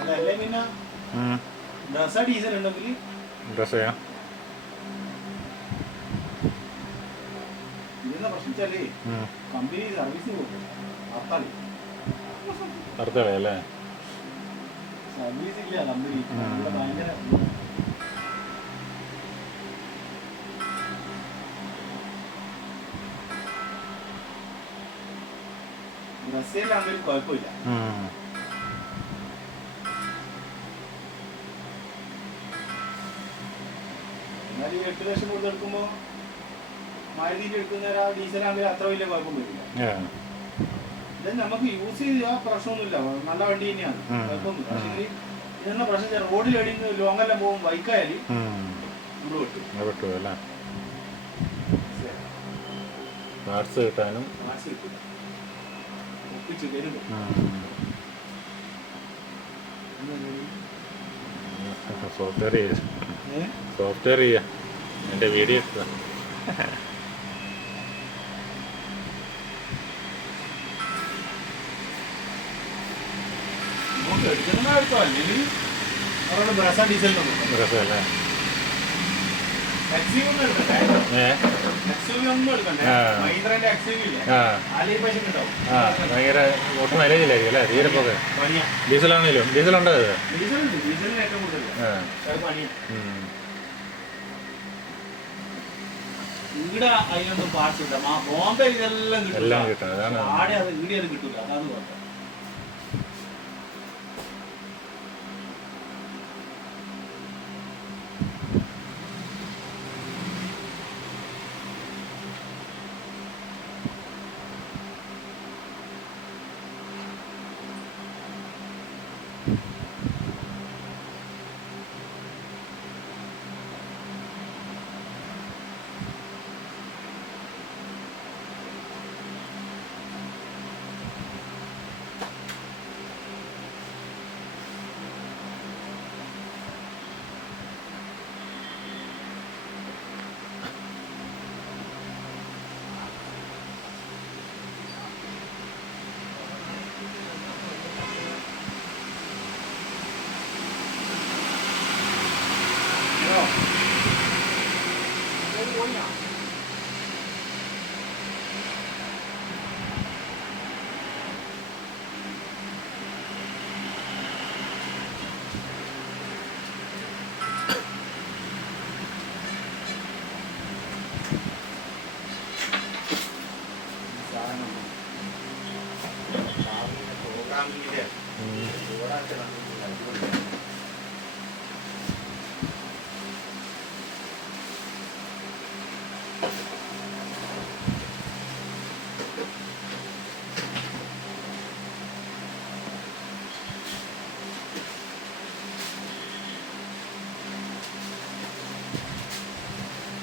അല്ലേ പിന്നെ ഡ്രസ്സാ ഡീസൽ ഉണ്ടെങ്കിൽ ഡ്രസ് ചെയ്യാം. ഇതെന്നാ പ്രശ്നം വെച്ചാലേ കമ്പനി സർവീസിന് പോകും നിർത്തളേ അല്ലേ? സർവീസ് ഇല്ല കമ്പനി ഇവിടെ ഭയങ്കര ബ്രസീലാകുമ്പോൾ കുഴപ്പമില്ല. എന്നാൽ ഈ 8 ലക്ഷം കൊടുത്ത് എടുക്കുമ്പോൾ മാരുതിയിൽ എടുക്കുന്ന ഡീസലാകുമ്പോൾ അത്ര വലിയ കുഴപ്പം വരില്ല. ഇത് നമുക്ക് യൂസ് ചെയ്താൽ പ്രശ്നമൊന്നുമില്ല, നല്ല വണ്ടി തന്നെയാണ്, കുഴപ്പമൊന്നുമില്ല. പക്ഷേ ഇതെന്ന പ്രശ്നം റോഡിൽ എടിന്ന് ലോങ്ങെല്ലാം പോകും ബൈക്കായാൽ നമ്മൾ വിട്ടു അല്ലേ? പാർട്സ് കിട്ടാനും ഒപ്പിച്ച് വരുന്നു. സോഫ്റ്റ്വെയർ ചെയ്യാം. എൻ്റെ വീഡിയോ എടുത്ത രസമല്ലേ? ഭയങ്കര ഒട്ടും മൈലേജില്ലായിരിക്കും അല്ലേ? തീരെ പോകെ ഡീസലാണേലും. ഡീസലുണ്ടോ അത്? ഇവിടെ അതിനൊന്നും പാർട്സ് ഇല്ല. ബോംബെ ഇതെല്ലാം എല്ലാം കിട്ടും. അതാണ് ആടെ അത് ഇവിടെ അത് കിട്ടൂല. അതാണ് പറഞ്ഞത്. പ്രോഗ്രാമിങ്ങിന്റെ